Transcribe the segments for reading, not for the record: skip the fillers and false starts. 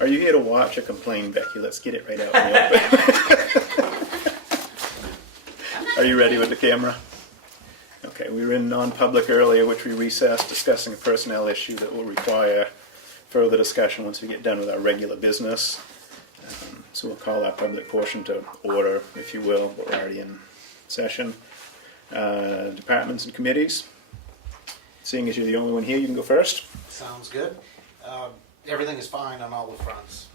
Are you here to watch or complain, Becky? Let's get it right out in the open. Are you ready with the camera? Okay, we were in non-public earlier, which we recessed, discussing a personnel issue that will require further discussion once we get done with our regular business. So we'll call our public portion to order, if you will. We're already in session. Departments and committees. Seeing as you're the only one here, you can go first. Sounds good. Everything is fine on all the fronts.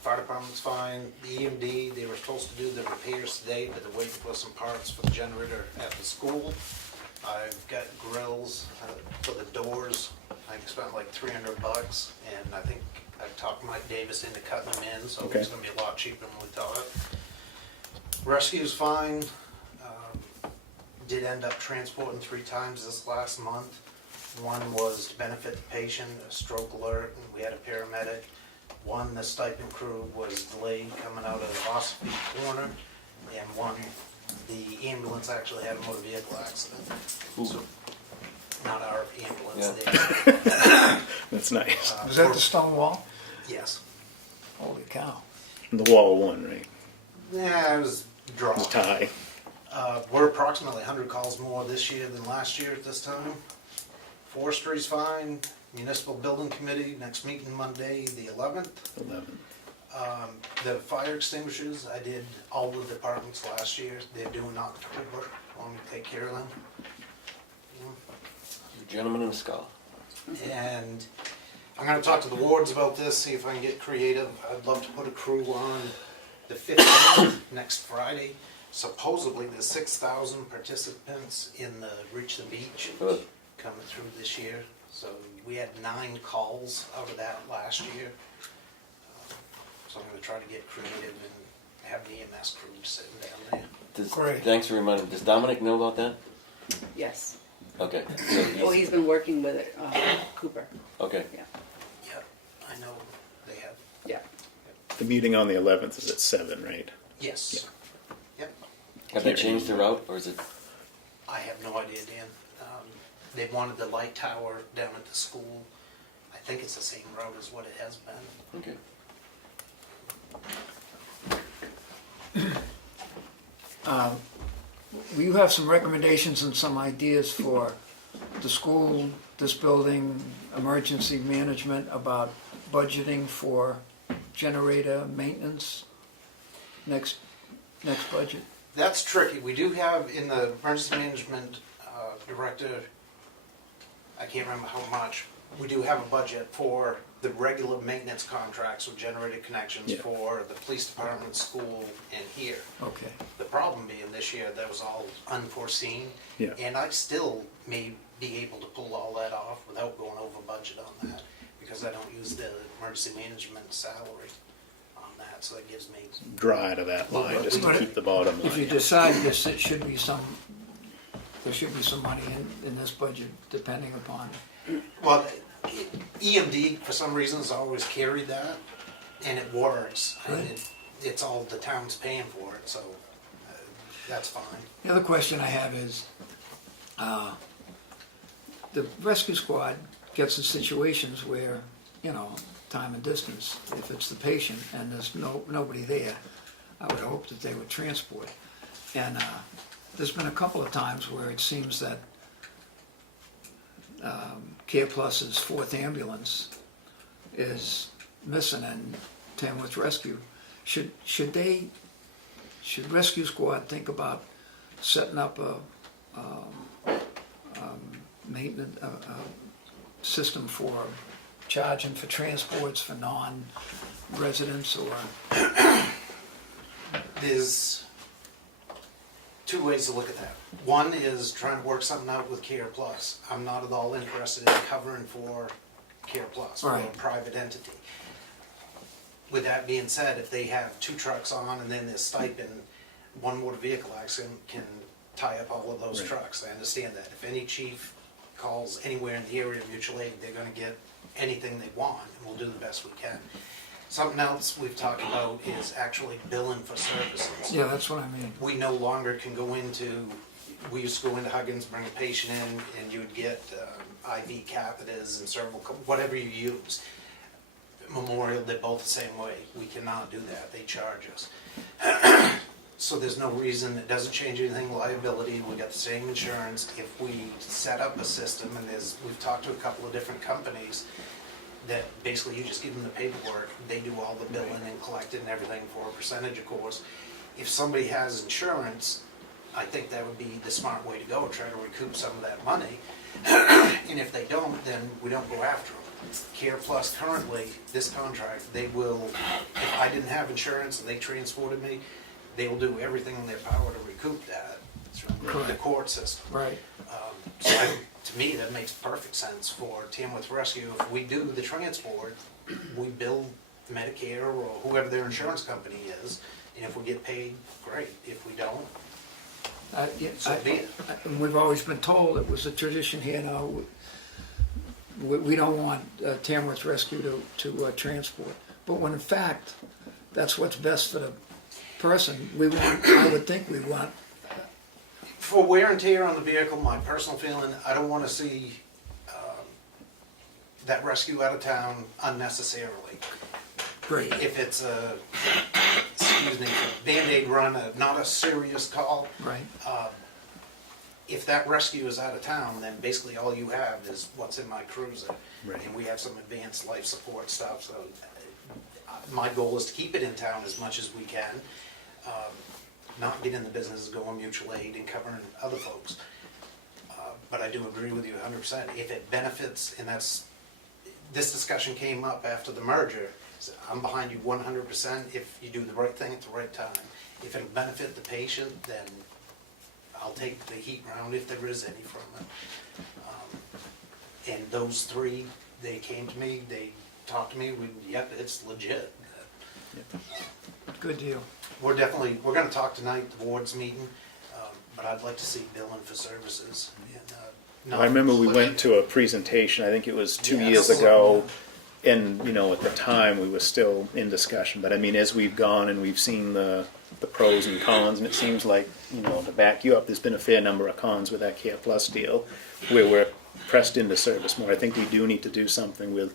Fire department's fine. The EMD, they were supposed to do the repairs today, but they're waiting for some parts for the generator at the school. I've got grills for the doors. I spent like $300, and I think I've talked Mike Davis into cutting them in, so Okay. it's going to be a lot cheaper than we thought. Rescue's fine. Did end up transporting 3 times this last month. One was to benefit the patient, a stroke alert, and we had a paramedic. One, the stipend crew was delayed coming out of Ossipee Corner, and one, the ambulance actually had a motor vehicle accident. So, not our ambulance. Yeah. That's nice. Was that the stone wall? Yes. Holy cow. The wall one, right? Yeah, it was dry. The tie. We're approximately 100 calls more this year than last year at this time. Forestry's fine. Municipal Building Committee, next meeting Monday, the 11th. 11. The fire extinguishers, I did all the departments last year. They're doing October. Want me to take care of them? You gentleman in a skull. And I'm going to talk to the wards about this, see if I can get creative. I'd love to put a crew on the 15th, next Friday. Supposedly there's 6,000 participants in the Reach the Beach coming through this year. So we had 9 calls out of that last year. So I'm going to try to get creative and have the EMS crew sitting down there. Great. Thanks for reminding me. Does Dominic know about that? Yes. Okay. Well, he's been working with it, Cooper. Okay. Yeah. Yep, I know they have. Yeah. The meeting on the 11th is at 7, right? Yes. Yep. Have they changed the route, or is it? I have no idea, Dan. They wanted the light tower down at the school. I think it's the same route as what it has been. Okay. You have some recommendations and some ideas for the school, this building, emergency management about budgeting for generator maintenance next budget? That's tricky. We do have in the emergency management director, I can't remember how much, we do have a budget for the regular maintenance contracts with generator connections for the police department, school, and here. Okay. The problem being this year, that was all unforeseen. Yeah. And I still may be able to pull all that off without going over budget on that, because I don't use the emergency management salary on that, so that gives me. Dry to that line, just to But keep the bottom line. If you decide this, there should be some money in this budget, depending upon. Well, EMD, for some reason, has always carried that, and it works. And it's all the town's paying for it, so that's fine. The other question I have is, the rescue squad gets in situations where, time and distance, if it's the patient and there's nobody there, I would hope that they would transport. And there's been a couple of times where it seems that Care Plus's 4th ambulance is missing and Tamworth Rescue. Should Rescue Squad think about setting up a maintenance system for charging for transports for non-residents or? There's 2 ways to look at that. One is trying to work something out with Care Plus. I'm not at all interested in covering for Care Plus, or a private entity. With that being said, if they have 2 trucks on and then there's stipend, one motor vehicle accident can tie up all of those trucks. I understand that. If any chief calls anywhere in the area of mutual aid, they're going to get anything they want, and we'll do the best we can. Something else we've talked about is actually billing for services. Yeah, that's what I mean. We no longer can go into, we used to go into Huggins, bring a patient in, and you would get IV catheters and cervical, whatever you use. Memorial, they're both the same way. We cannot do that, they charge us. So there's no reason, it doesn't change anything, liability, we got the same insurance. If we set up a system, and we've talked to a couple of different companies, that basically you just give them the paperwork, they do all the billing and collecting and everything for a percentage, of course. If somebody has insurance, I think that would be the smart way to go, try to recoup some of that money. And if they don't, then we don't go after them. Care Plus currently, this contract, they will, if I didn't have insurance and they transported me, they will do everything in their power to recoup that through the court system. Right. To me, that makes perfect sense for Tamworth Rescue. If we do the transport, we bill Medicare or whoever their insurance company is, and if we get paid, great. If we don't, so be it. And we've always been told, it was a tradition here now, we don't want Tamworth Rescue to transport. But when in fact, that's what's best for the person, I would think we want. For wear and tear on the vehicle, my personal feeling, I don't want to see that rescue out of town unnecessarily. Great. If it's a Band-Aid run, not a serious call. Right. If that rescue is out of town, then basically all you have is what's in my cruiser. Right. And we have some advanced life support stuff, so my goal is to keep it in town as much as we can. Not get in the business of going mutual aid and covering other folks. But I do agree with you 100%. If it benefits, and this discussion came up after the merger, so I'm behind you 100% if you do the right thing at the right time. If it'll benefit the patient, then I'll take the heat round if there is any from it. And those three, they came to me, they talked to me, yep, it's legit. Good deal. We're gonna talk tonight, the board's meeting, but I'd like to see billing for services. And, I remember we went to a presentation, I think it was 2 Yeah, years that's ago, and, at the time, we were still in discussion, but I mean, as we've gone and we've seen the pros and cons, and it seems like, to back you up, there's been a fair number of cons with that Care Plus deal, where we're pressed into service more. I think we do need to do something with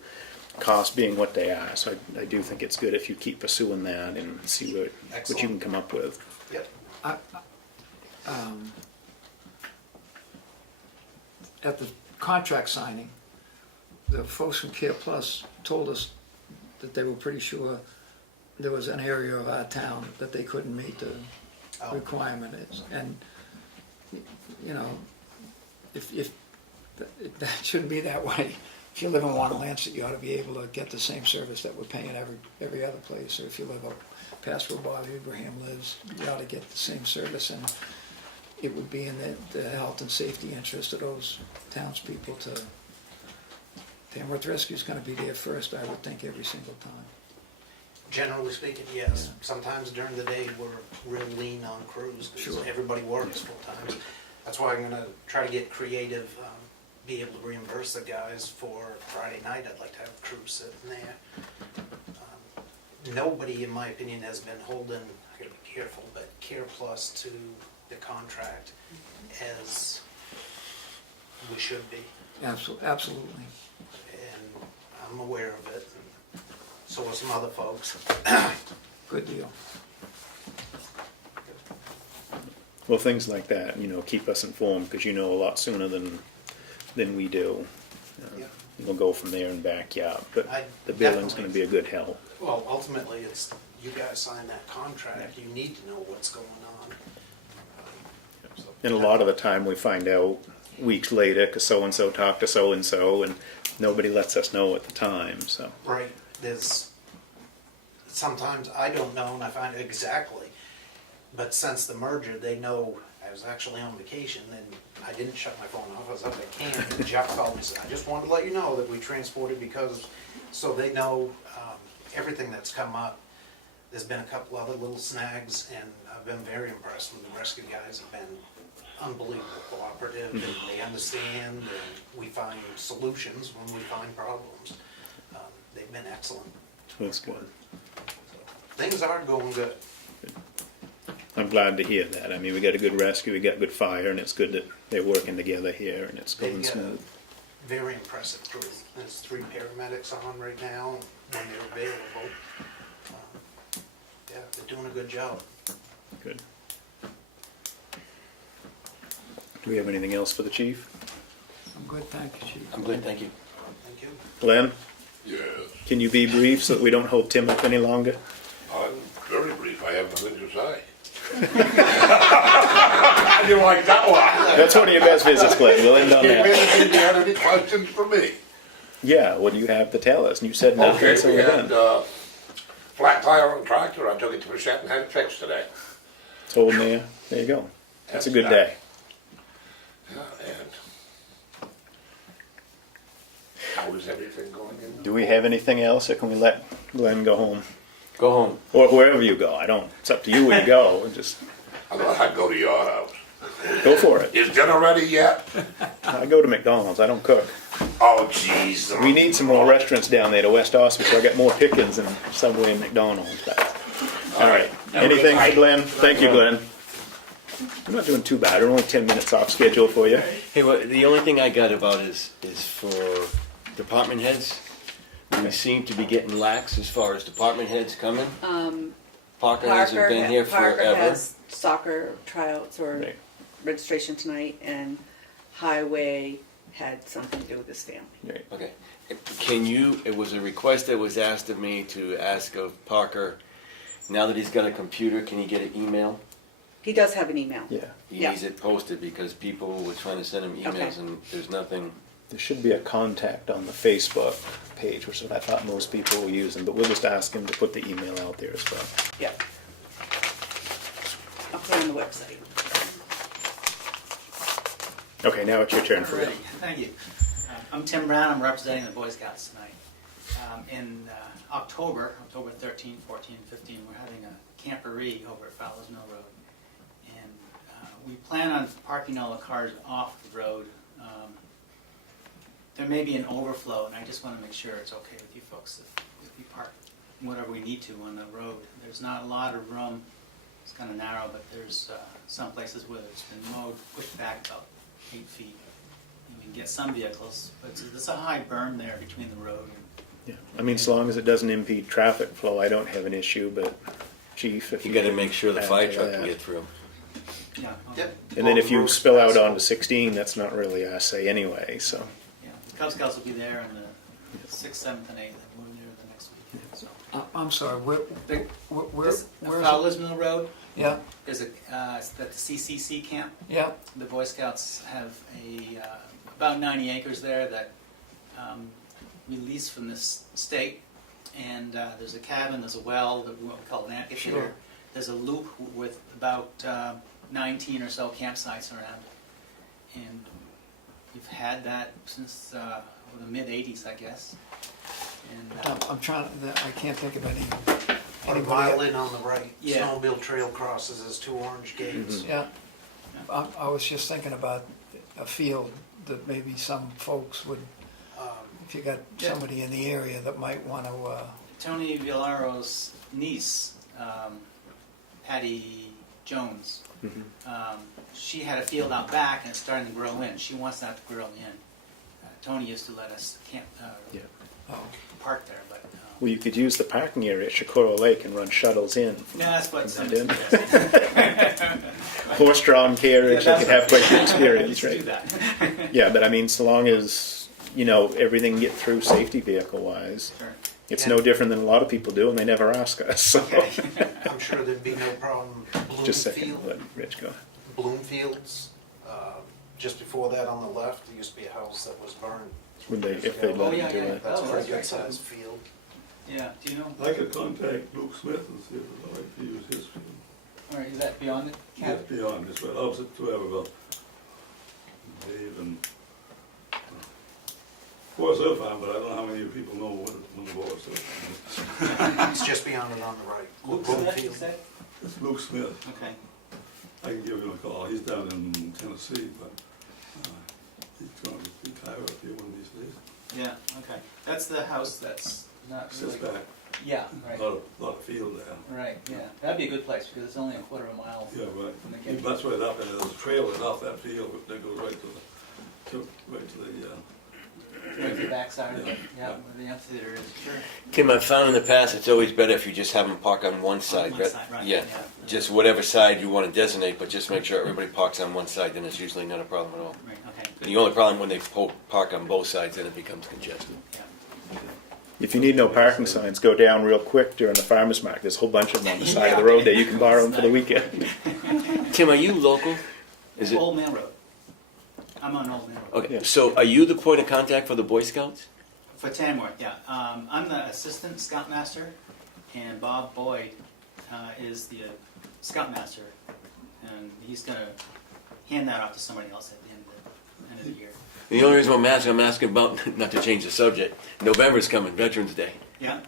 costs being what they are, so I do think it's good if you keep pursuing that and see what you can come up with. Yep. At the contract signing, the folks from Care Plus told us that they were pretty sure there was an area of our town that they couldn't meet the requirement is. And, if that shouldn't be that way. If you live in Wanalancet, you ought to be able to get the same service that we're paying every other place. Or if you live up past where Bob Abraham lives, you ought to get the same service. And it would be in the health and safety interest of those townspeople to. Tamworth Rescue is going to be there first, I would think, every single time. Generally speaking, yes. Sometimes during the day, we're real lean on crews, because everybody works full time. That's why I'm gonna try to get creative, be able to reimburse the guys for Friday night. I'd like to have a crew sitting there. Nobody, in my opinion, has been holding, I gotta be careful, but Care Plus to the contract as we should be. Absolutely. And I'm aware of it, and so are some other folks. Good deal. Well, things like that, keep us informed, because you know a lot sooner than we do. Yeah. We'll go from there and back you up, but the billing's going to be a good help. Well, ultimately, it's, you guys sign that contract, you need to know what's going on. And a lot of the time, we find out weeks later, because so-and-so talked to so-and-so, and nobody lets us know at the time, so. Right, sometimes I don't know, and I find exactly, but since the merger, they know I was actually on vacation, and I didn't shut my phone off, I was up at camp, and Jeff called me and said, I just wanted to let you know that we transported because, so they know everything that's come up. There's been a couple other little snags, and I've been very impressed with the rescue guys, have been unbelievable cooperative, and they understand, and we find solutions when we find problems. They've been excellent. That's good. Things are going good. I'm glad to hear that. I mean, we got a good rescue, we got good fire, and it's good that they're working together here, and it's going They've got smooth. a very impressive crew. There's 3 paramedics on right now. when they're available. Yeah, they're doing a good job. Good. Do we have anything else for the chief? I'm good, thank you, Chief. I'm good, thank you. Thank you. Glenn, Yes, can you be brief so that we don't hold Tim up any longer? I'm very brief, I have nothing to say. How do you like that one? That's one of your best visits, Glenn. We'll end on Came in that. and you had any questions for me? Yeah, what do you have to tell us? And you said nothing, Okay, so we we're had done. flat tire on the tractor, I took it to the shed and had it fixed today. It's holding there. There you go. That's a good day. Yeah, and how is everything going in? Do we have anything else, or can we let Glenn go home? Go home. Or wherever you go. I don't. It's up to you where you go. Just I thought I'd go to your house. go for it. Is dinner ready yet? I go to McDonald's. I don't cook. Oh, jeez. We need some more restaurants down there to West Austin, so I got more pickings than Subway and McDonald's. But, all right. Anything for Glenn? Thank you, Glenn. I'm not doing too bad. We're only 10 minutes off schedule for you. Hey, well, the only thing I got about is for department heads. We seem to be getting lax as far as department heads coming. Parker hasn't been here Parker forever. has soccer tryouts or Right. registration tonight, and Highway had something to do with his family. Right. Okay. Can you, it was a request that was asked of me to ask of Parker, now that he's got a computer, can he get an email? He does have an email. Yeah. He Yeah. needs it posted because people were trying to send him emails Okay. and there's nothing. There should be a contact on the Facebook page, which is what I thought most people were using, but we'll just ask him to put the email out there as well. Yeah. I'll put it on the website. Okay, now it's your turn for real. Alrighty, thank you. I'm Tim Brown, I'm representing the Boy Scouts tonight. In October 13, 14, 15, we're having a camporee over at Fowler's Mill Road. And we plan on parking all the cars off the road. There may be an overflow, and I just want to make sure it's okay with you folks if we park whatever we need to on the road. There's not a lot of room, it's kind of narrow, but there's some places where it's been mowed, pushed back about 8 feet. You can get some vehicles, but there's a high berm there between the road. Yeah. I mean, as long as it doesn't impede traffic flow, I don't have an issue, but Chief, if You gotta can make sure the add fire to truck can that. get through. Yeah. Yep. And then All if the you roads spill out passable. onto 16, that's not really our say anyway, so. Yeah. The Cub Scouts will be there on the 6th, 7th, and 8th, and we'll be there the next weekend. So. I'm sorry, where This- is it? Fowler's Mill Road, Yeah, there's it's at the CCC camp. yeah, The Boy Scouts have about 90 acres there that we lease from this state. And there's a cabin, there's a well, what we call an amphitheater. Sure. There's a loop with about 19 or so campsites around. And we've had that since the mid-'80s, I guess. And I'm trying, I can't think of any. About a mile in on the right, Yeah. snowmobile trail crosses, there's 2 orange gates. Yeah, I was just thinking about a field that maybe some folks would, if you got Yeah. somebody in the area that might want to, Tony Villaro's niece, Patty Jones, she had a field out back and it's starting to grow in. She wants that to grow in. Tony used to let us Yeah. park there, but Well, you could use the parking area at Shakura Lake and run shuttles in. yeah, that's what some Didn't. suggested. Horse-drawn carriage, Yeah, they could have quite the let's experience, do right? that. Yeah, but I mean, so long as, everything can get through safety vehicle-wise, Sure. it's Yeah. no different than a lot of people do, and they never ask us, so. I'm sure there'd be no problem. Just a second, Bloomfield, let Rich go. Bloomfields, just before that on the left, there used to be a house that was burned. When they, if they Oh, let yeah, them do yeah. it. That's Oh, a that's pretty very good sized field. Yeah, do you know? I could contact Luke Smith and see if I'd like to use his field. All right, is that beyond the Just cap? beyond, it's right opposite to Everville. Dave and, Forest Hill Farm, but I don't know how many of you people know what the Forest Hill Farm It's just beyond it on the right. Luke Smith, you Bloomfield. said? is. It's Luke Smith. Okay. I can give him a call. He's down in Tennessee, but he's going to retire up here one of these days. Yeah, okay. That's the house that's not Sits really... back, Yeah, right. lot of field there. Right, yeah. That'd be a good place because it's only a quarter of a mile. Yeah, right. From the He kitchen. butts right up, and there's a trail right off that field that goes right to the Towards the backside of it, yeah, where the amphitheater is, sure. Tim, I've found in the past it's always better if you just have them park on one side. one side, right, Yeah, yeah. just whatever side you want to designate, but just make sure everybody parks on one side, then it's usually not a problem at all. Right, okay, The only problem when they park on both sides, then it becomes congested. yeah. If you need no parking signs, go down real quick during the farmer's market. There's a whole bunch of them on the side of the road there. You can borrow them for the weekend. Tim, are you local? Is it? Old Mill Road. I'm on Old Mill Road. Okay, Yeah. so are you the point of contact for the Boy Scouts? For Tamworth, yeah. I'm the assistant scoutmaster, and Bob Boyd is the scoutmaster, and he's going to hand that off to somebody else at the end of the year. The only reason I'm asking about, not to change the subject, November's coming, Veterans Day. Yeah?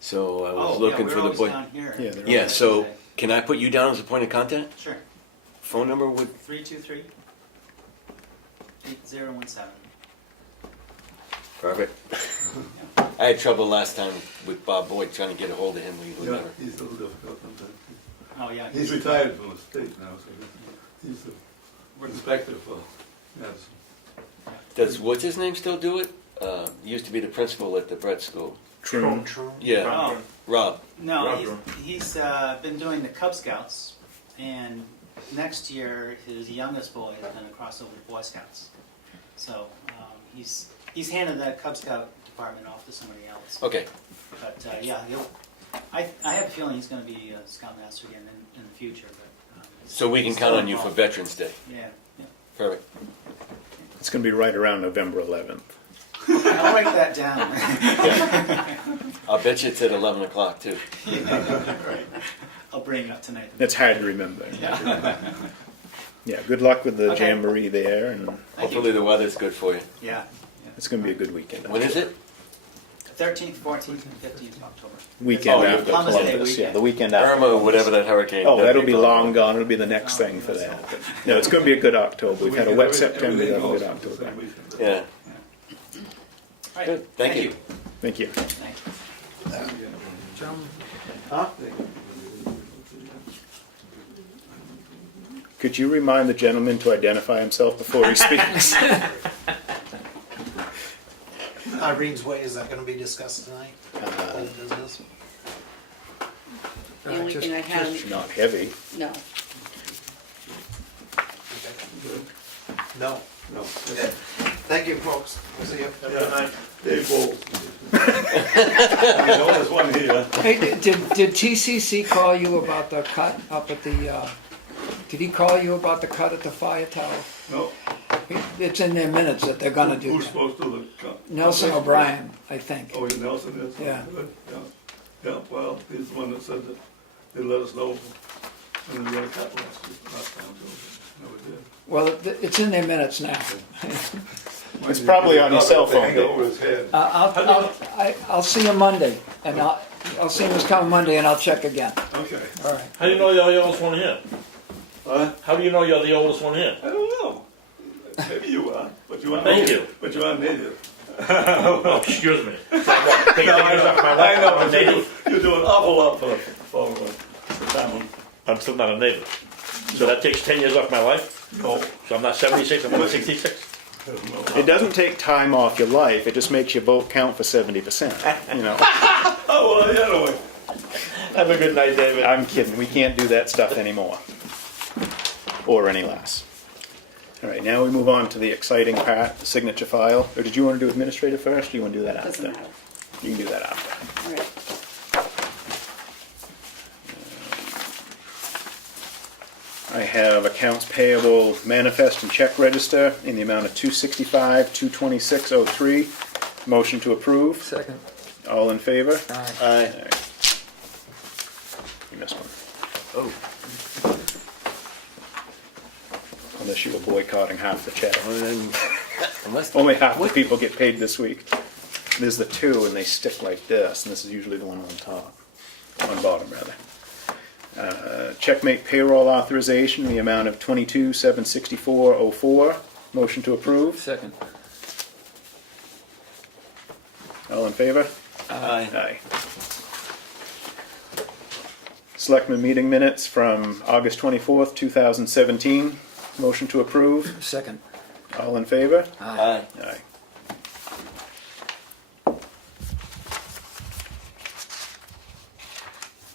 So I was Oh, looking yeah, for we're the always boy. down here. Yeah, they're Yeah, so Okay. can I put you down as a point of contact? Sure. Phone number would, 323-8017. perfect. I had trouble last time with Bob Boyd trying to get a hold of him. We Yeah, never. he's a little difficult sometimes. Oh, yeah. He's retired from the state now, so he's the inspector for Madison. Does what's his name still do it? Used to be the principal at the Brett School. True. Yeah, Oh, Rob. no, he's been doing the Cub Scouts, and next year his youngest boy is going to cross over to Boy Scouts. So he's handed that Cub Scout department off to somebody else. Okay, But yeah, I have a feeling he's going to be a Scoutmaster again in the future. But so we can he's count still on you for involved. Veterans Day. Yeah, yeah. Perfect. It's going to be right around November 11th. I'll write that down. I'll bet you it's at 11 o'clock too. Right. I'll bring it up tonight. It's hard to remember. Yeah. Yeah, good luck with the Okay. jamboree there, and Thank Hopefully you. the weather's good for you. Yeah. it's going to be a good weekend. When is it? 13th, 14th, and 15th of October. Weekend Oh, after Columbus Day Columbus, yeah, weekend. the weekend after. Irma or whatever that hurricane. Oh, that that'll they be call it. long gone. It'll be the next thing for that. But, no, it's going to be a good October. We've had a wet September, Everything that'll be goes good the October. same weekend. Yeah. All right. Good. Thank you. Thank you. Thank you. Gentlemen, Could you remind the gentleman to identify himself before he speaks? Irene's Way, is that going to be discussed tonight? Old business? The only just- thing I have, Not heavy. no. No. No. Thank you, folks. See you. Dave Bowles. There's always one here. Hey, did TCC call you about the cut up at the, did he call you about the cut at the fire tower? No, It's in their minutes that they're gonna do who's that. supposed to look? Nelson O'Brien, I think. Oh, Nelson is? Yeah. Good, yeah. Yeah, well, he's the one that said that he'd let us know when they were gonna cut last time, so never did. Well, it's in their minutes now. It's probably on your cell phone, Hang Dave. over his head. I'll see him Monday, and I'll see him this coming Monday, and I'll check again. Okay. All right. How do you know you're the oldest one here? How do you know you're the oldest one here? I don't know. Maybe you are, but you aren't. Thank native. you. But you aren't native. Oh, excuse me. Take years off my life. I know, I'm a native. you do an awful lot for the town. I'm still not a native. So that takes 10 years off my life? No, So I'm not 76, I'm not 66? It doesn't take time off your life. It just makes your vote count for 70%. You know, Oh, well, yeah, anyway. Have a good night, David. I'm kidding. We can't do that stuff anymore, or any less. All right, now we move on to the exciting part, the signature file. Or did you want to do administrative first? Or do you want to do that after? Doesn't matter. You can do that after. All right. I have accounts payable manifest and check register in the amount of $265,226.03. Motion to approve. Second. All in favor? Aye. Aye. You missed one. Oh. Unless you were boycotting half the check. Unless Only half the people get paid this week. There's the two, and they stick like this, and this is usually the one on top, on bottom rather. Checkmate payroll authorization, the amount of $22,764.04. Motion to approve. Second. All in favor? Aye. Aye. Selectmen meeting minutes from August 24th, 2017. Motion to approve. Second. All in favor? Aye. Aye.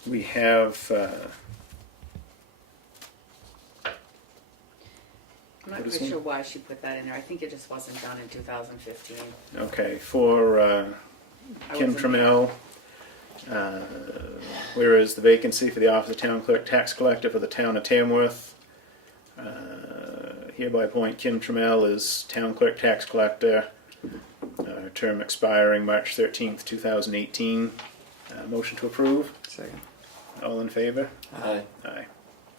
We have, I'm not What is quite it? sure why she put that in there. I think it just wasn't done in 2015. okay, for I Kim wasn't here. Trammell, whereas the vacancy for the office of town clerk tax collector for the town of Tamworth, hereby appoint Kim Trammell as town clerk tax collector, term expiring March 13th, 2018. Motion to approve. Second. All in favor? Aye. Aye.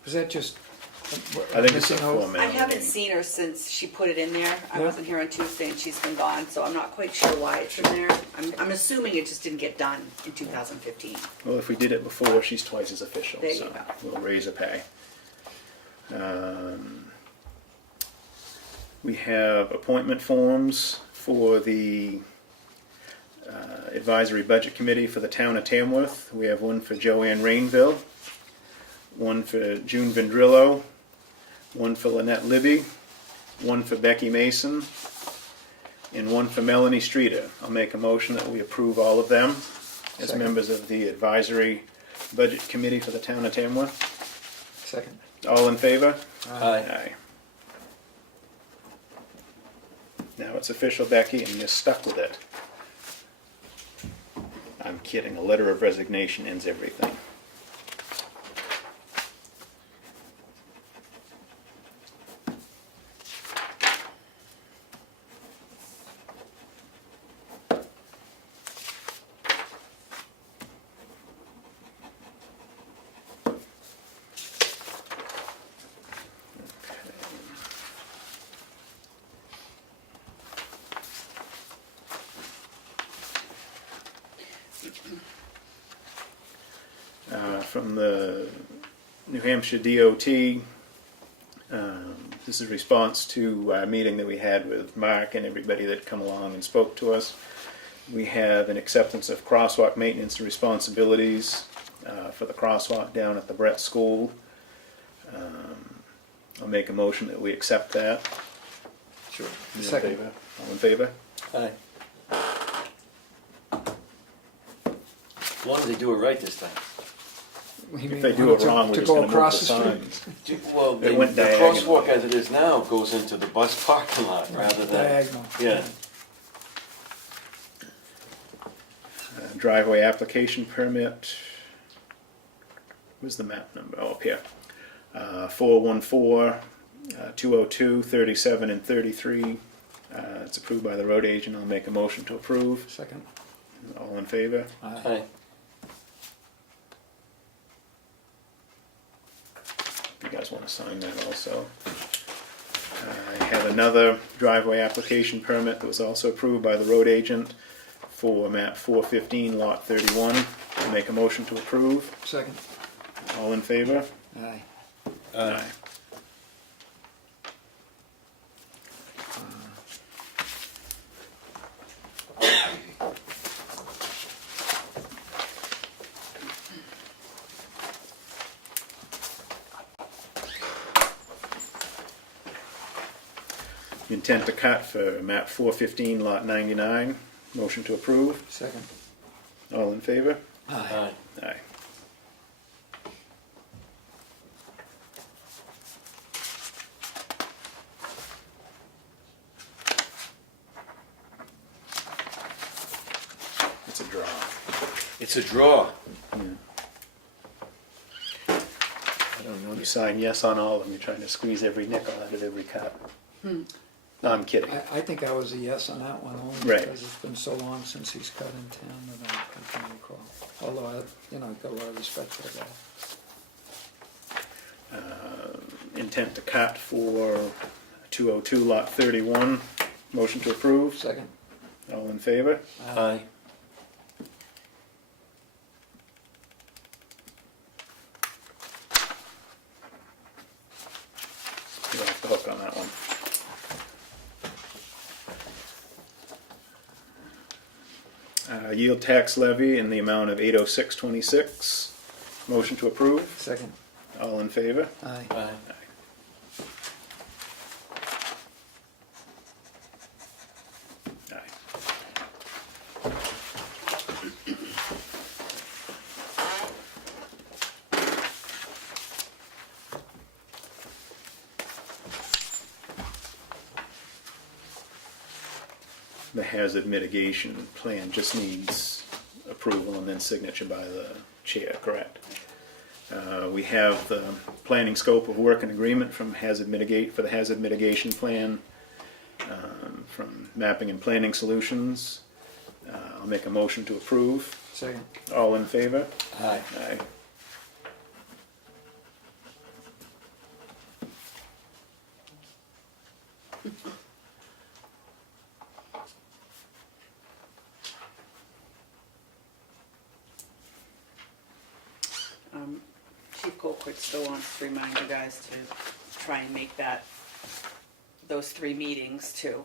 Was that just? I think it's a missing oath? formality. I haven't seen her since she put it in there. I Yeah. wasn't here on Tuesday and she's been gone, so I'm not quite sure why it's in there. I'm assuming it just didn't get done in 2015. Well, if we did it before, she's twice as official, There you so go. we'll raise her pay. We have appointment forms for the Advisory Budget Committee for the town of Tamworth. We have one for Joanne Rainville, one for June Vendrillo, one for Lynette Libby, one for Becky Mason, and one for Melanie Streeter. I'll make a motion that we approve all of them as Second. members of the Advisory Budget Committee for the town of Tamworth. Second. All in favor? Aye. Aye. Now it's official, Becky, and you're stuck with it. I'm kidding. A letter of resignation ends everything. From the New Hampshire DOT, this is a response to a meeting that we had with Mark and everybody that come along and spoke to us. We have an acceptance of crosswalk maintenance and responsibilities for the crosswalk down at the Brett School. I'll make a motion that we accept that. Sure. All in Second. favor? All in favor? Aye. As long as they do it right this time. You mean If they do it to- wrong, we're to just go gonna move the across the street? signs. Well, It went the diagonal. crosswalk as it is now goes into the bus parking lot rather than. Diagonal. Yeah. Driveway application permit. Where's the map number? Oh, up here. 414, 202, 37, and 33. It's approved by the road agent. I'll make a motion to approve. Second. All in favor? Aye. If you guys want to sign that also. I have another driveway application permit that was also approved by the road agent for map 415, lot 31. I'll make a motion to approve. Second. All in favor? Aye. Aye. Intent to cut for map 415, lot 99. Motion to approve. Second. All in favor? Aye. Aye. It's a draw. It's a draw. Yeah. I don't know. You sign yes on all of them. You're trying to squeeze every nickel out of every cut. No, I'm kidding. I think I was a yes on that one only Right. because it's been so long since he's cut in town that I can't recall. Although I've got a lot of respect for the guy. Intent to cut for 202, lot 31. Motion to approve. Second. All in favor? Aye. You're off the hook on that one. Yield tax levy in the amount of 806.26. Motion to approve. Second. All in favor? Aye. Aye. Aye. the hazard mitigation plan just needs approval and then signature by the chair, correct? We have the planning scope of work and agreement from for the hazard mitigation plan from Mapping and Planning Solutions. I'll make a motion to approve. Second. All in favor? Aye. Aye. Chief Colquitt still wants to remind you guys to try and make those 3 meetings too,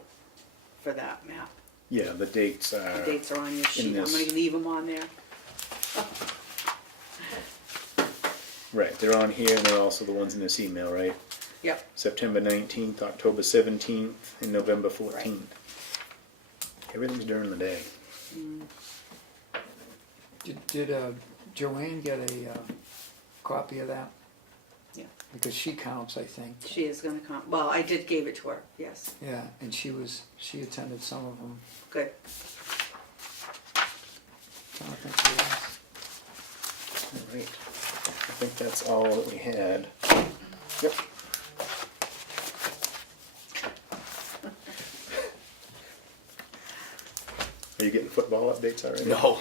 for that map. Yeah, the dates are. The dates are on your sheet, I'm this. gonna leave them on there. Right, they're on here and they're also the ones in this email, right? Yep, September 19th, October 17th, and November 14th. Right. Everything's during the day. Did Joanne get a copy of that? yeah, Because she counts, I think. she is gonna come, well, I did gave it to her, yes, Yeah, and she attended some of them. good. I don't think she was. All right. I think that's all that we had. Yep. Are you getting football updates already? No.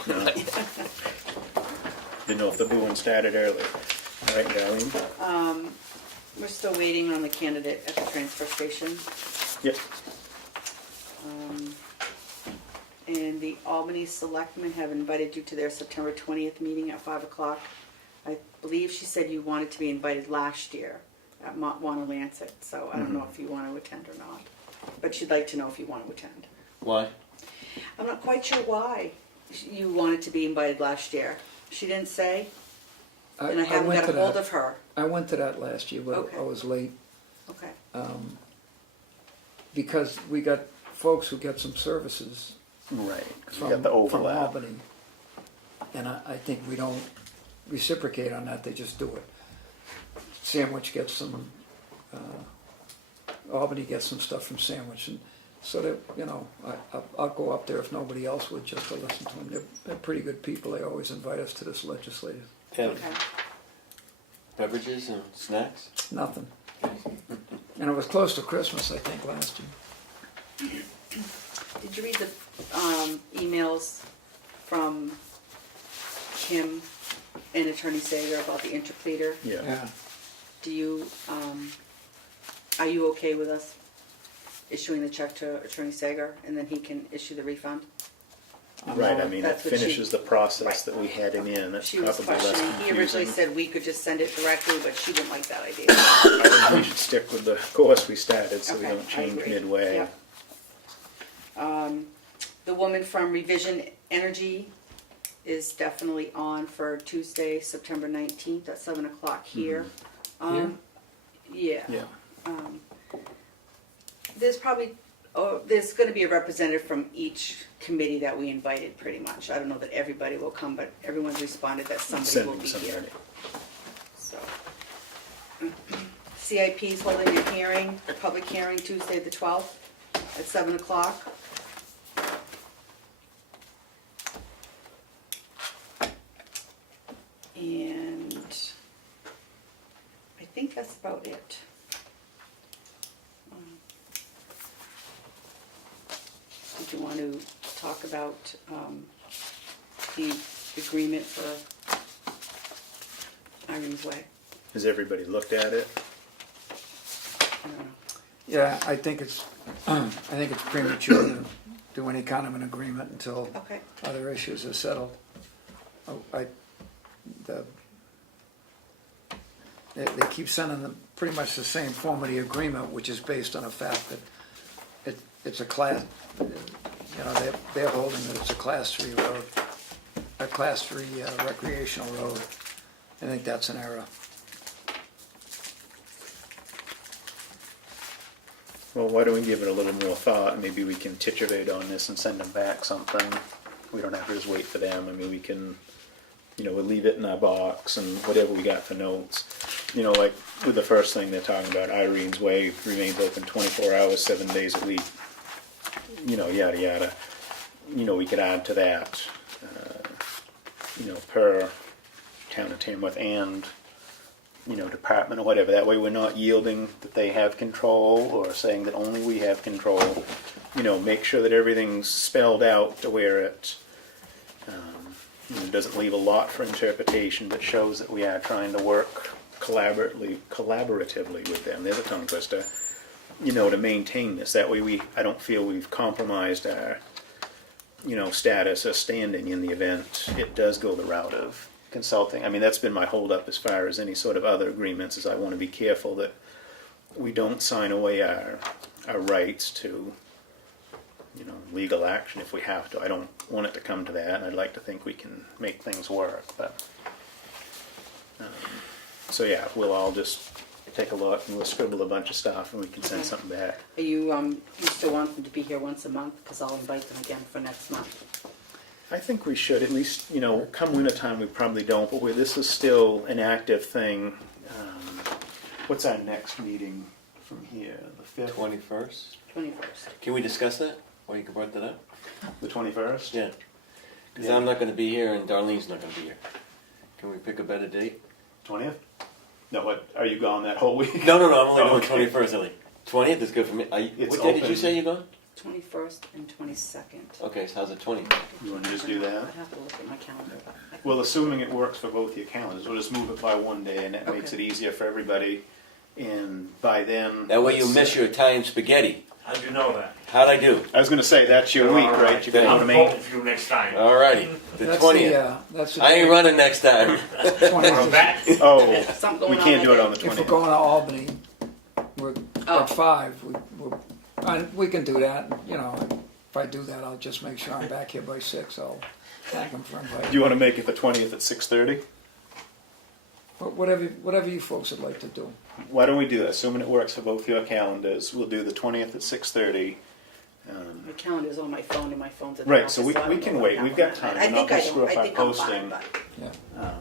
Didn't know if the booing started early. All right, Darlene? We're still waiting on the candidate at the transfer station. Yep. And the Albany Selectmen have invited you to their September 20th meeting at 5 o'clock. I believe she said you wanted to be invited last year at Wanalancet, so I don't know if you want to attend or not. But she'd like to know if you want to attend. Why? I'm not quite sure why you wanted to be invited last year. She didn't say, and I haven't went got a to hold that. of her. I went to that last year, but Okay. I was late. Okay. Because we got folks who get some services Right, because we from, got the from overlap. Albany. And I think we don't reciprocate on that, they just do it. Sandwich gets some, Albany gets some stuff from Sandwich, and so that, you know, I'll go up there if nobody else would, just to listen to them. They're pretty good people, they always invite us to this legislative. Have Okay. beverages and snacks? Nothing. And it was close to Christmas, I think, last year. Did you read the emails from Kim and Attorney Sager about the interpleader? Yeah. Do you, are you okay with us issuing the check to Attorney Sager and then he can issue the refund? Right, I mean, that That's what she- finishes the process Right. that we had him in. That's She was probably less questioning, he originally confusing. said we could just send it directly, but she didn't like that idea. I think we should stick with the course we started so we Okay, don't I change agree. midway. Yep. The woman from Revision Energy is definitely on for Tuesday, September 19th at 7 o'clock here. Here? Yeah. Yeah. There's probably, there's gonna be a representative from each committee that we invited, pretty much. I don't know that everybody will come, but everyone's responded that somebody will Sending be here. somebody. So. CIP is holding a hearing, a public hearing Tuesday the 12th at 7 o'clock. And I think that's about it. Did you want to talk about the agreement for Irene's Way? Has everybody looked at it? I don't know. Yeah, I think it's premature to do any kind of an agreement until Okay. other issues are settled. They keep sending them pretty much the same form of the agreement, which is based on the fact that it's a class, you know, they're holding that it's a class 3 road, a class 3 recreational road. I think that's an error. Well, why don't we give it a little more thought? Maybe we can titivate on this and send them back something. We don't have to just wait for them. I mean, we can, you know, we'll leave it in our box and whatever we got for notes. You know, like with the first thing they're talking about, Irene's Way remains open 24 hours, 7 days a week. yada, yada. We could add to that, per town of Tamworth and, department or whatever. That way we're not yielding that they have control or saying that only we have control. Make sure that everything's spelled out to where it doesn't leave a lot for interpretation, but shows that we are trying to work collaboratively with them. There's a tongue twister. To maintain this. That way I don't feel we've compromised our, status or standing in the event it does go the route of consulting. I mean, that's been my holdup as far as any sort of other agreements, is I want to be careful that we don't sign away our rights to, legal action if we have to. I don't want it to come to that, and I'd like to think we can make things work, but, so yeah, we'll all just take a look and we'll scribble a bunch of stuff and we can send something back. Are you still want them to be here once a month? Because I'll invite them again for next month. I think we should, at least, come winter time we probably don't, but where this is still an active thing. What's our next meeting from here? The 5th? 21st? 21st. Can we discuss that? Or you can brought that up? The 21st? Yeah. Because I'm not going to be here and Darlene's not going to be here. Can we pick a better date? 20th? No, what, are you gone that whole week? No, I'm only Oh, going okay. 21st, Ellie. 20th is good for me. It's What day did open. you say you're going? 21st and 22nd. Okay, so how's the 20th? You want to just do that? I'd have to look at my calendar. But I can- Well, assuming it works for both your calendars, we'll just move it by one day and that Okay. makes it easier for everybody. And by then... That way you let's, miss your Italian spaghetti. How'd you know that? How'd I do? I was going to say, that's your week, right? You're going I'm to make... voting for you next time. Alrighty, the That's 20th. That's the I ain't running next time. 20th. I'm back. Oh, Something we going can't on do it that on the day. If we're 20th. going to Albany, we're Oh. at 5. We can do that. If I do that, I'll just make sure I'm back here by 6. I'll thank them for Do inviting. you want to make it the 20th at 6:30? But whatever you folks would like to do. Why don't we do that? Assuming it works for both your calendars, we'll do the 20th at 6:30. My calendar's on my phone and my phone's at the Right, office, so we I don't can know wait. what We've got happened. time. We're not gonna screw up I our think I'm posting. fine, but Yeah.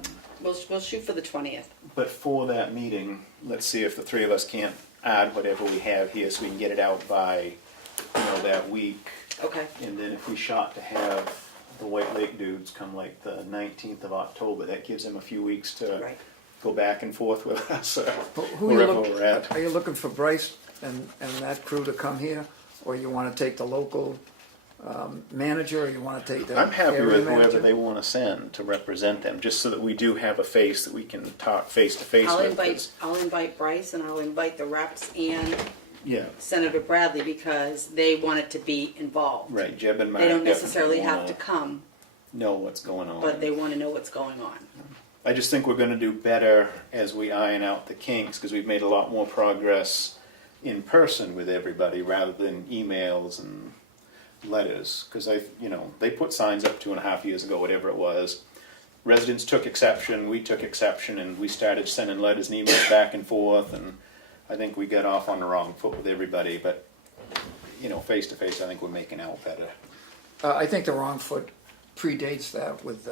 we'll shoot for the 20th. But for that meeting, let's see if the three of us can't add whatever we have here so we can get it out by, that week. Okay. And then if we shot to have the White Lake dudes come like the 19th of October, that gives them a few weeks to Right. go back and forth with us, Who you wherever look- we're at. Are you looking for Bryce and that crew to come here? Or you want to take the local manager, or you want to take the I'm happy area with whoever manager? they want to send to represent them, just so that we do have a face that we can talk face to face I'll with. invite 'cause- Bryce and I'll invite the reps and Yeah, Senator Bradley because they wanted to be involved. right. Jeb and Mark They don't definitely necessarily have wanna to come, know what's going on. but they want to know what's going on. I just think we're going to do better as we iron out the kinks, because we've made a lot more progress in person with everybody rather than emails and letters. Because they put signs up 2.5 years ago, whatever it was. Residents took exception, we took exception, and we started sending letters and emails back and forth. And I think we got off on the wrong foot with everybody. But face to face, I think we're making out better. I think the wrong foot predates that with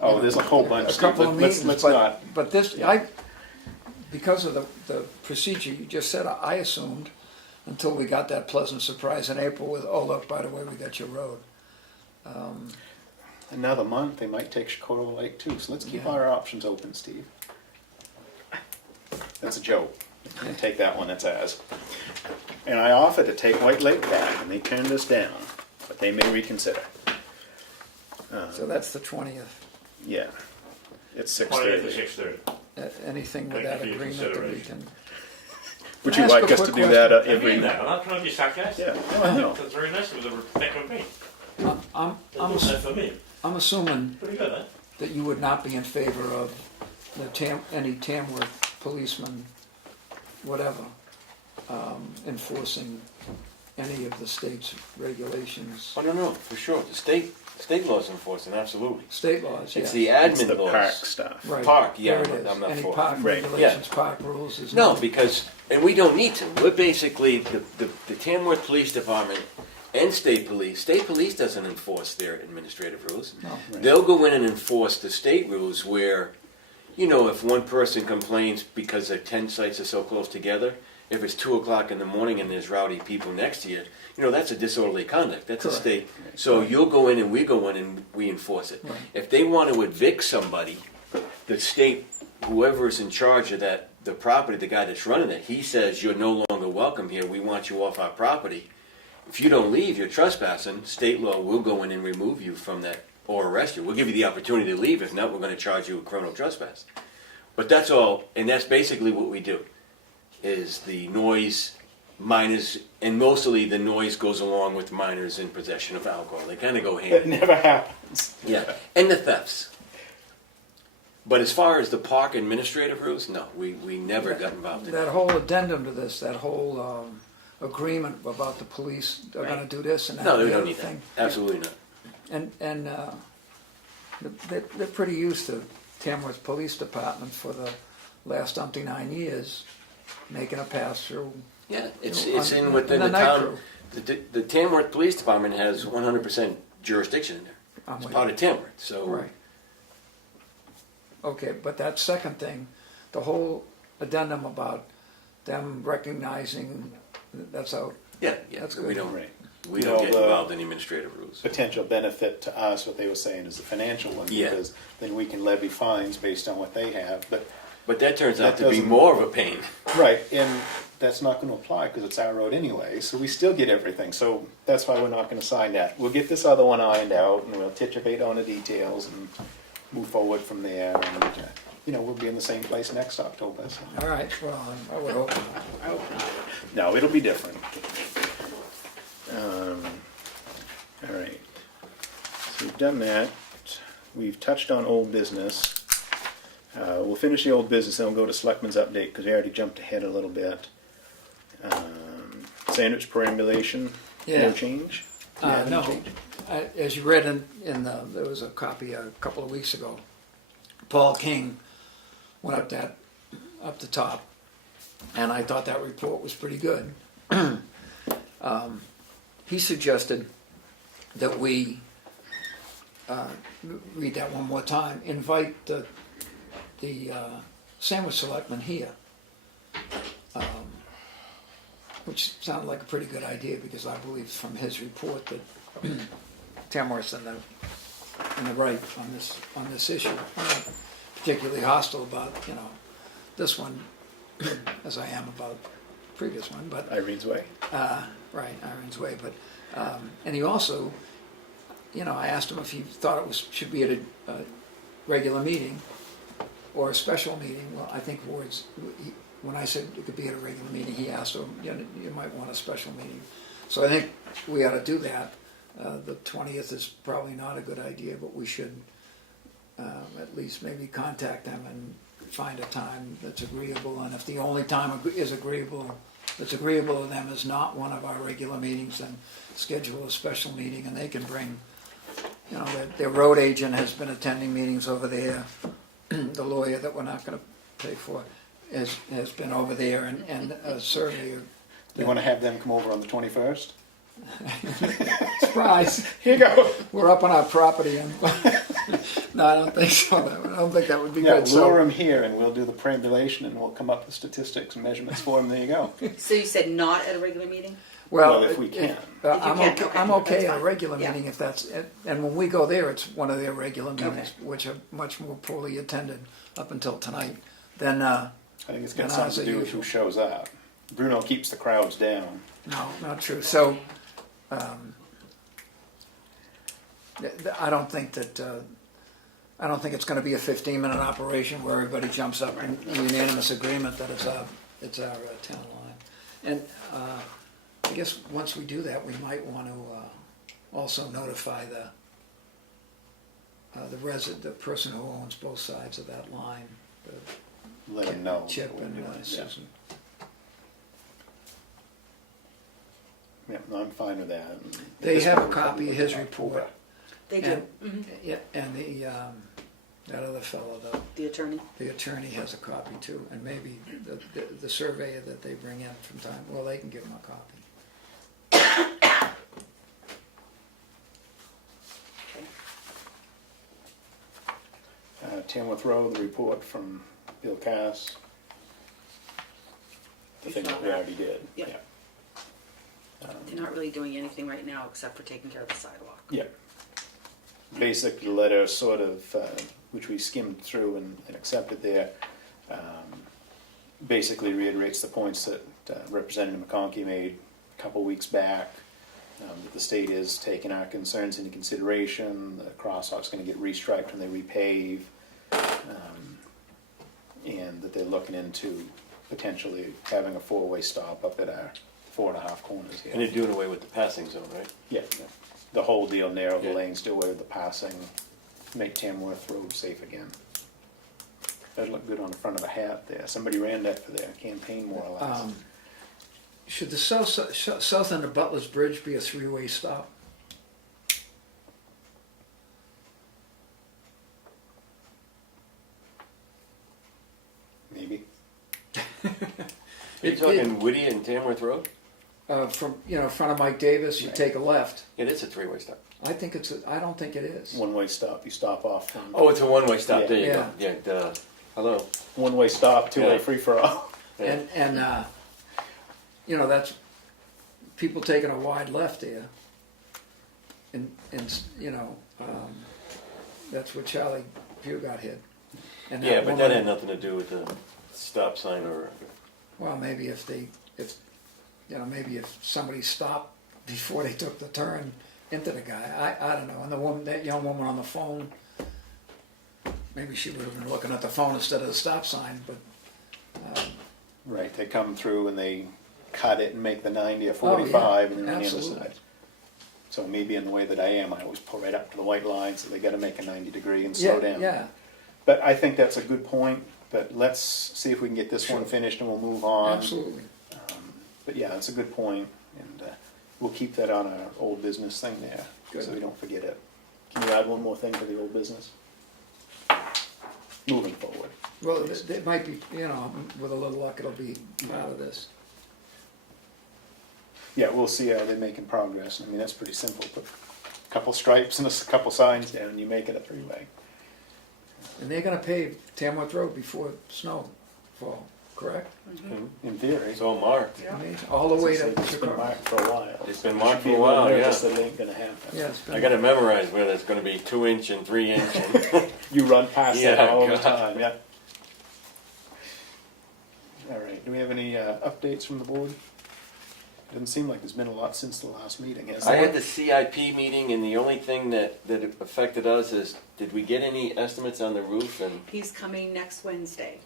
Oh, there's a whole bunch. a Steve. couple of Let's meetings, not. but this, because of the procedure you just said, I assumed until we got that pleasant surprise in April with, oh look, by the way, we got your road. Another month, they might take Shakota Lake too. So let's keep Yeah. our options open, Steve. That's a joke. You can take that one, that's ours. And I offered to take White Lake back, and they turned us down. But they may reconsider. So that's the 20th. Yeah. It's 20th to 6:30. 6:30. Anything with Thank you that for your agreement that we consideration. can. Would Can you I ask like a us to quick do that I mean every... that. I'm not trying to be sarcastic. Yeah, no, I know. That's very nice of you to think of me. I'm That's that for me. assuming Pretty good, huh? that you would not be in favor of any Tamworth policeman, whatever, enforcing any of the state's regulations, I don't know, for sure. The state laws enforcing, absolutely. state laws, It's yeah. the It's the admin park laws. stuff. Right. Park, yeah, There it is. I'm not Any for it. park Right. regulations, park rules is No, not. because, and we don't need to. We're basically, the Tamworth Police Department and state police doesn't enforce their administrative rules. No. Right. They'll go in and enforce the state rules where, if one person complains because the 10 sites are so close together, if it's 2 o'clock in the morning and there's rowdy people next to you, that's a disorderly conduct. That's Correct. a state. So you'll go in and we go in and we enforce it. Right. If they want to evict somebody, the state, whoever is in charge of the property, the guy that's running it, he says you're no longer welcome here. We want you off our property. If you don't leave, you're trespassing. State law will go in and remove you from that or arrest you. We'll give you the opportunity to leave. If not, we're going to charge you a criminal trespass. But that's all, and that's basically what we do, is the noise, minors, and mostly the noise goes along with minors in possession of alcohol. They kind of go hand It in hand. never happens. Yeah, and the thefts. But as far as the park administrative rules, no, we never got involved in That that. whole addendum to this, that whole agreement about the police are gonna do this and that No, and we the don't other need that. thing. Absolutely not. And they're pretty used to Tamworth Police Department for the last 9 years, making a pass-through. Yeah, it's on- in within and the the night town. crew. The Tamworth Police Department has 100% jurisdiction in there. I'm It's with part you. of Tamworth, so. Right. Okay, but that second thing, the whole addendum about them recognizing, that's out. Yeah, That's we good. don't, Right. we don't get the involved in administrative rules. potential benefit to us, what they were saying, is the financial one, Yeah. because then we can levy fines based on what they have, but, But that turns That out to be doesn't- more of a pain. right, and that's not gonna apply, because it's our road anyway, so we still get everything, so that's why we're not gonna sign that. We'll get this other one ironed out, and we'll titubate on the details, and move forward from there, and, we'll be in the same place next October, so. All right, well, I would hope not. No, it'll be different. All right. So we've done that. We've touched on old business. We'll finish the old business, then we'll go to Selectmen's update, because we already jumped ahead a little bit. Sandwich perambulation, Yeah. no change? Yeah, No, change. as you read there was a copy a couple of weeks ago. Paul King went up the top, and I thought that report was pretty good. He suggested that we read that one more time. Invite the Sandwich Selectmen here, which sounded like a pretty good idea, because I believe from his report that Tamworth's in the right on this issue. I'm not particularly hostile about this one as I am about the previous one, but Irene's Way. right, Iron's Way. But and he also, I asked him if he thought it should be at a regular meeting or a special meeting. Well, I think when I said it could be at a regular meeting, he asked him, you might want a special meeting. So I think we ought to do that. The 20th is probably not a good idea, but we should at least maybe contact them and find a time that's agreeable. And if the only time that's agreeable to them is not one of our regular meetings, then schedule a special meeting, and they can bring, their road agent has been attending meetings over there. The lawyer that we're not going to pay for has been over there, and a surveyor. You want to have them come over on the 21st? Surprise! Here you go. We're up on our property, and no, I don't think so. I don't think that would be Yeah, good. lure them here, and we'll do the perambulation, and we'll come up with statistics and measurements for them. There you go. So you said not at a regular meeting? Well, if we can. I'm can, okay. okay, I'm okay that's at a fine. regular Yeah. meeting if that's it. And when we go there, it's one of their regular meetings, Okay. which are much more poorly attended up until tonight. Then I think it's got And something ours to are do with usual. who shows up. Bruno keeps the crowds down. no, not true. So I don't think that. I don't think it's going to be a 15-minute operation where everybody jumps up in unanimous agreement that it's our town line. And I guess once we do that, we might want to also notify the person who owns both sides of that line, Let them know. Chip that we're and doing it. Yeah. Susan. Yeah, no, I'm fine with that. They This have a one, copy of his report. They do. Yeah, and that other fellow, The attorney. the attorney, has a copy too, and maybe the surveyor that they bring in from time. Well, they can give him a copy. Tamworth Road, the report from Bill Cass. the You thing saw that we that. already did. Yep. Yeah. They're not really doing anything right now except for taking care of the sidewalk. Yeah. Basically, the letter sort of, which we skimmed through and accepted there, basically reiterates the points that Representative McConkey made a couple weeks back, that the state is taking our concerns into consideration, the crosswalk's gonna get restriped when they repave, and that they're looking into potentially having a four-way stop up at our 4.5 corners here. And they're doing away with the passing zone, right? Yeah, the whole deal, narrow the Yeah. lanes, do away with the passing, make Tamworth Road safe again. That'd look good on the front of a hat there. Somebody ran that for their campaign, more or less. Should the south end of Butler's Bridge be a three-way stop? Maybe. Are you It- talking Whittier and Tamworth Road? From, front of Mike Davis, you Right. take a left. It is a three-way stop. I think I don't think it is. One-way stop, you stop off from, Oh, it's a one-way stop, Yeah. there you Yeah. go. Yeah, duh. Hello. one-way stop, two-way Yeah. free-for-all. Yeah. And that's people taking a wide left there. And that's where Charlie Pugh got hit. And Yeah, but that woman- had nothing to do with the stop sign or, Well, maybe if somebody stopped before they took the turn into the guy, I don't know. And the woman, that young woman on the phone, maybe she would have been looking at the phone instead of the stop sign, but Right, they come through and they cut it and make the 90 or 45 and they're on the other absolutely. side. So me being the way that I am, I always pull right up to the white line, so they gotta make a 90-degree and slow down. Yeah, But I think that's a good point, but let's see if we can get this one finished and we'll move on. absolutely. But yeah, it's a good point, and we'll keep that on our old business thing there, so Good. we don't forget it. Can you add one more thing to the old business? Moving forward. Well, it might be, with a little luck, it'll be part of this. Yeah, we'll see how they're making progress. I mean, that's pretty simple. Put a couple stripes and a couple signs down, and you make it a three-way. And they're gonna pave Tamworth Road before snowfall, correct? In theory. it's all marked. Amazing. All the way to It's been Chicago. marked for a while. It's been So marked you should for be a while, nervous yeah. that it ain't gonna happen. Yeah, it's been- I gotta memorize whether it's gonna be 2-inch and 3-inch and, You run past that Yeah, all the God. time, yeah. All right, do we have any updates from the board? Doesn't seem like there's been a lot since the last meeting, has I there? had the CIP meeting and the only thing that affected us is, did we get any estimates on the roof and, He's coming next Wednesday.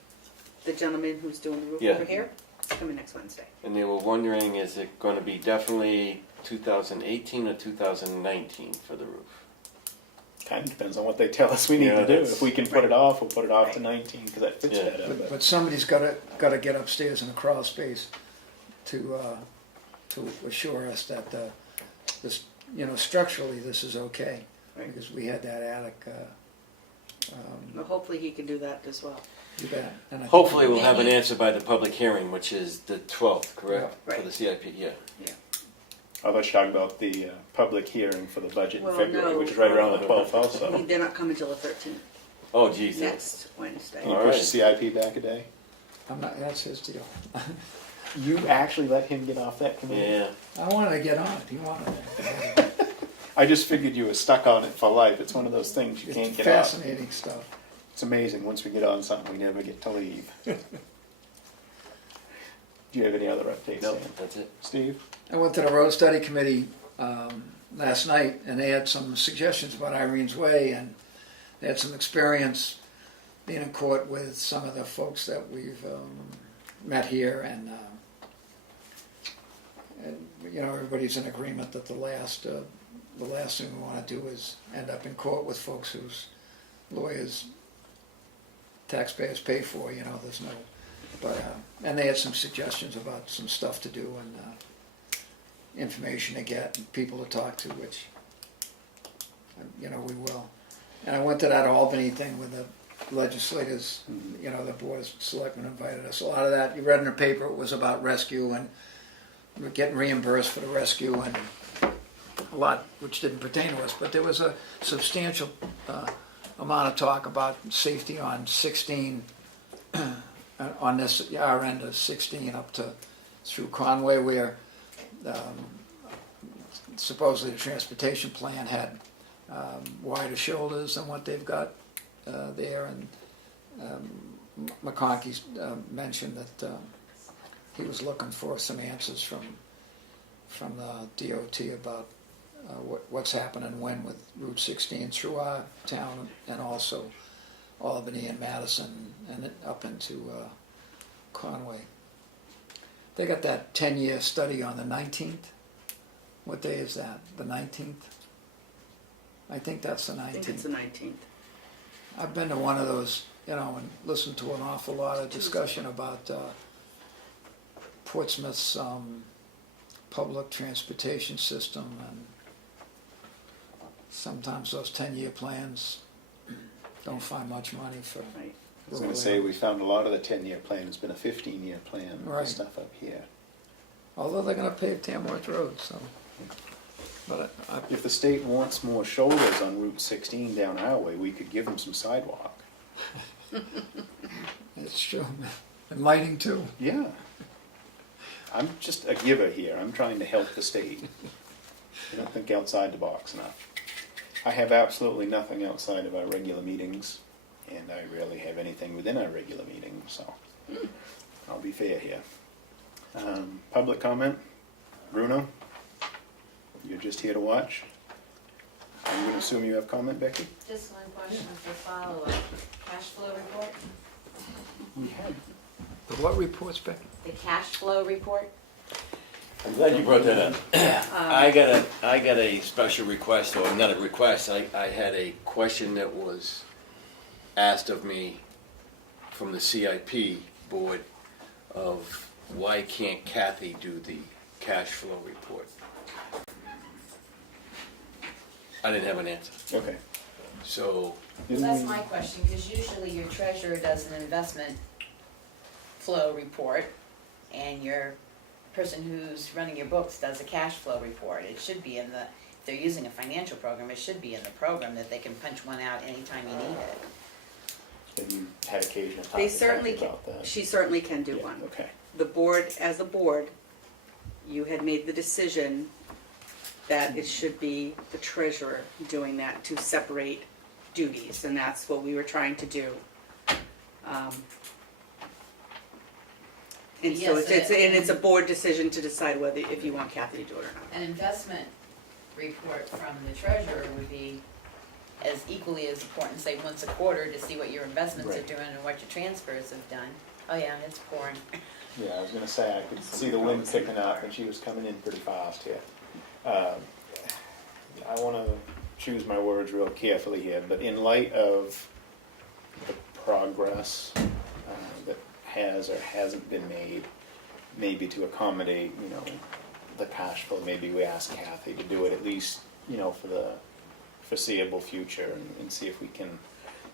The gentleman who's doing the roof Yeah. over here, is coming next Wednesday. and they were wondering, is it gonna be definitely 2018 or 2019 for the roof? Kind of depends on what they tell us we need Yeah, to do. that's- If we can put it off, we'll put it off to Right. 19, because that fits Yeah. better. But somebody's gotta get upstairs in the crawl space to assure us that this, structurally this is okay. Right. Because we had that attic, But hopefully he can do that as well. you bet. And I think- Hopefully we'll have an answer by the public hearing, which is the 12th, correct? Yeah. For the CIP, yeah. Yeah. I thought you talking about the public hearing for the budget in Well, February, no. which is right around the 12th also. They're not coming till the 13th, Oh, geez. next Wednesday. Can you All push right. the CIP back a day? that's his deal. You actually let him get off that committee? Yeah. I wanted to get on it, he wanted it. I just figured you were stuck on it for life. It's one of those things you can't It's get off. fascinating stuff. It's amazing. Once we get on something, we never get to leave. Do you have any other updates, No, Sam? that's it. Steve? I went to the road study committee last night, and they had some suggestions about Irene's Way, and they had some experience being in court with some of the folks that we've met here, and everybody's in agreement that the last thing we want to do is end up in court with folks whose lawyers, taxpayers pay for. There's no, but and they had some suggestions about some stuff to do and information to get and people to talk to, which we will. And I went to that Albany thing with the legislators, the Board of Selectmen invited us. A lot of that, you read in the paper, it was about rescue and we're getting reimbursed for the rescue and a lot which didn't pertain to us, but there was a substantial amount of talk about safety on 16 on this, our end of 16 up to, through Conway, where supposedly the transportation plan had wider shoulders than what they've got there, and McConkey mentioned that he was looking for some answers from the DOT about what's happening when with Route 16 through our town, and also Albany and Madison and up into Conway. They got that 10-year study on the 19th. What day is that? The 19th? I think that's the 19th. I think it's the 19th. I've been to one of those, and listened to an awful lot of discussion about Portsmouth's public transportation system, and sometimes those 10-year plans don't find much money for. Right. I was going to say, we found a lot of the 10-year plan has been a 15-year plan for Right. stuff up here. Although they're going to pave Tamworth Road, so. But If the state wants more shoulders on Route 16 down our way, we could give them some sidewalk. it's true. And lighting too. Yeah. I'm just a giver here. I'm trying to help the state. I don't think outside the box enough. I have absolutely nothing outside of our regular meetings, and I rarely have anything within our regular meetings, so I'll be fair here. Public comment? Bruno? You're just here to watch? I'm going to assume you have comment, Becky? Just one question for follow-up. Cash flow report? We have. The what reports, Becky? The cash flow report? I'm glad you brought that up. I got a special request, or not a request, I had a question that was asked of me from the CIP board of why can't Kathy do the cash flow report? I didn't have an answer. Okay. So, Well, that's my question, because usually your treasurer does an investment flow report, and your person who's running your books does a cash flow report. It should be in the, if they're using a financial program, it should be in the program that they can punch one out anytime you need it. Have you had occasion to talk They to certainly Kathy can, about that? she certainly can do Yeah, one. okay. The board, as a board, you had made the decision that it should be the treasurer doing that to separate duties, and that's what we were trying to do. And so Yes, it's a board decision to decide whether, if you want Kathy to do it or not. An investment report from the treasurer would be as equally as important, say once a quarter, to see what your investments are Right. doing and what your transfers have done. Oh yeah, it's pouring. Yeah, I was going to say, I could see the wind picking up, and she was coming in pretty fast here. I want to choose my words real carefully here, but in light of the progress that has or hasn't been made, maybe to accommodate, the cash flow, maybe we ask Kathy to do it at least, for the foreseeable future, and see if we can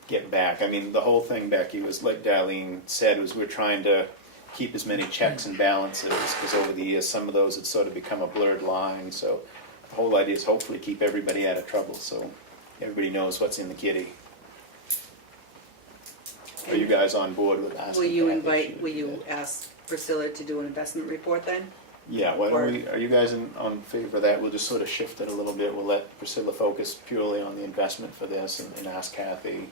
get back. I mean, the whole thing, Becky, was like Darlene said, was we're trying to keep as many checks and balances, because over the years, some of those had sort of become a blurred line, so the whole idea is hopefully keep everybody out of trouble, so everybody knows what's in the kitty. Are you guys on board with asking Kathy? Will you ask Priscilla to do an investment report then? Yeah, why don't we, are you guys on favor of that? We'll just sort of shift it a little bit. We'll let Priscilla focus purely on the investment for this and ask Kathy.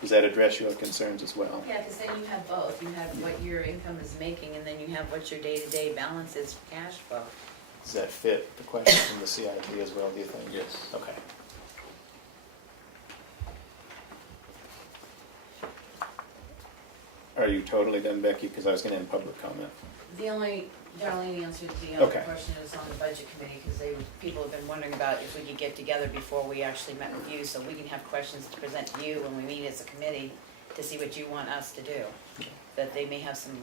Does that address your concerns as well? Yeah, because then you have both. You have what your income is making, and then you have what your day-to-day balance is for cash flow. Does that fit the question from the CIP as well, do you think? yes. Okay. Are you totally done, Becky? Because I was going to end public comment. The only, Darlene answered the Okay. other question is on the budget committee, because people have been wondering about if we could get together before we actually met with you, so we can have questions to present to you when we meet as a committee to see what you want us to do. That they may have some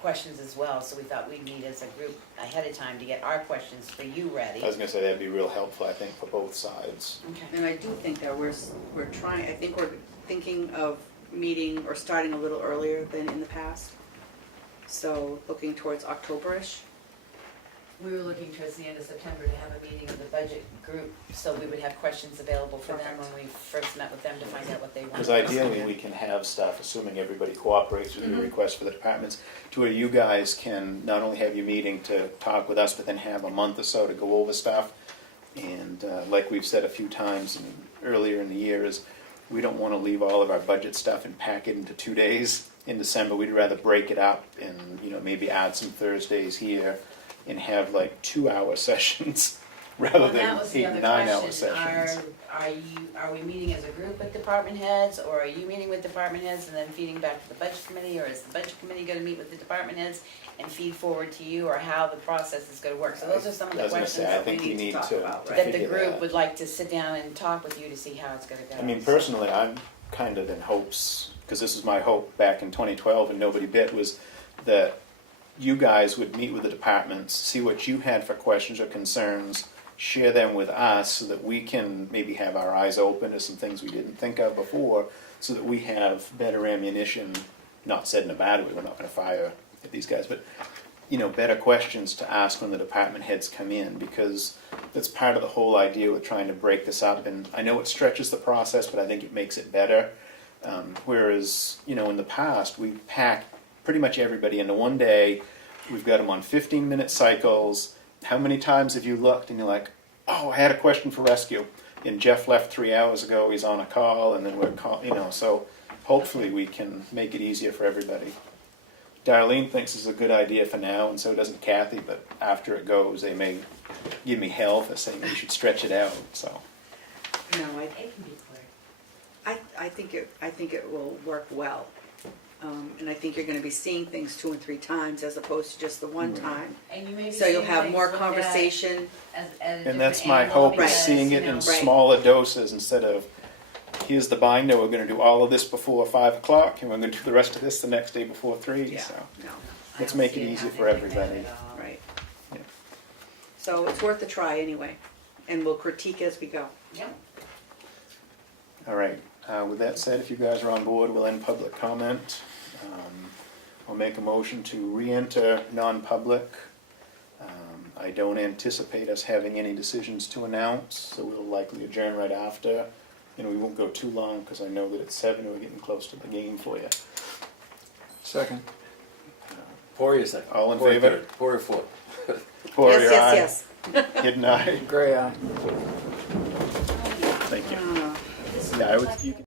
questions as well, so we thought we'd meet as a group ahead of time to get our questions for you ready. I was going to say that'd be real helpful, I think, for both sides. Okay. And I do think that we're trying, I think we're thinking of meeting or starting a little earlier than in the past. So looking towards October-ish, We were looking towards the end of September to have a meeting of the budget group, so we would have questions available for them when we first met with them to find out what they wanted. Because ideally, we can have stuff, assuming everybody cooperates with the request for the departments, to where you guys can not only have your meeting to talk with us, but then have a month or so to go over stuff. And like we've said a few times earlier in the year, is we don't want to leave all of our budget stuff and pack it into 2 days in December. We'd rather break it up and, you know, maybe add some Thursdays here and have like 2-hour sessions rather Well, that than was the 8 other and 9 hour question. sessions. Are we meeting as a group with department heads, or are you meeting with department heads and then feeding back to the budget committee, or is the budget committee gonna meet with the department heads and feed forward to you, or how the process is gonna work? So those are some of the I was gonna questions say, I that we think we need to talk about, to that the figure group that. would like to sit down and talk with you to see how it's gonna go. I mean, personally, I'm kind of in hopes, because this was my hope back in 2012 and nobody bit, was that you guys would meet with the departments, see what you had for questions or concerns, share them with us so that we can maybe have our eyes open to some things we didn't think of before, so that we have better ammunition, not said in a bad way, we're not going to fire at these guys, but, you know, better questions to ask when the department heads come in, because that's part of the whole idea with trying to break this up. And I know it stretches the process, but I think it makes it better. Whereas, you know, in the past, we pack pretty much everybody into one day. We've got them on 15-minute cycles. How many times have you looked and you're like, oh, I had a question for rescue, and Jeff left 3 hours ago, he's on a call, and then we're you know, so hopefully we can make it easier for everybody. Darlene thinks it's a good idea for now, and so doesn't Kathy, but after it goes, they may give me hell for saying we should stretch it out, so. No, It can be clear. I think it will work well. And I think you're gonna be seeing things 2 and 3 times as opposed to just the one time. And you may be So you'll seeing have things more looked at conversation. at a And that's different my angle hope, is because, seeing you it in know, smaller doses instead of, here's the binder, we're gonna do all of this before 5 o'clock, and we're gonna do the rest of this the next day before 3, Yeah, so. no, I Let's don't make see it how easier they for do that everybody. at all. right. Yeah. So it's worth a try anyway, and we'll critique as we go. Yep. All right, with that said, if you guys are on board, we'll end public comment. I'll make a motion to re-enter non-public. I don't anticipate us having any decisions to announce, so we'll likely adjourn right after. And we won't go too long, because I know that it's 7 and we're getting close to the game for you. Second. Poirier second. All in Poirier favor? third. Poirier fourth. Poirier, aye. Yes, Hidden eye. Gray eye. Thank you. yes. Yeah, I would, you can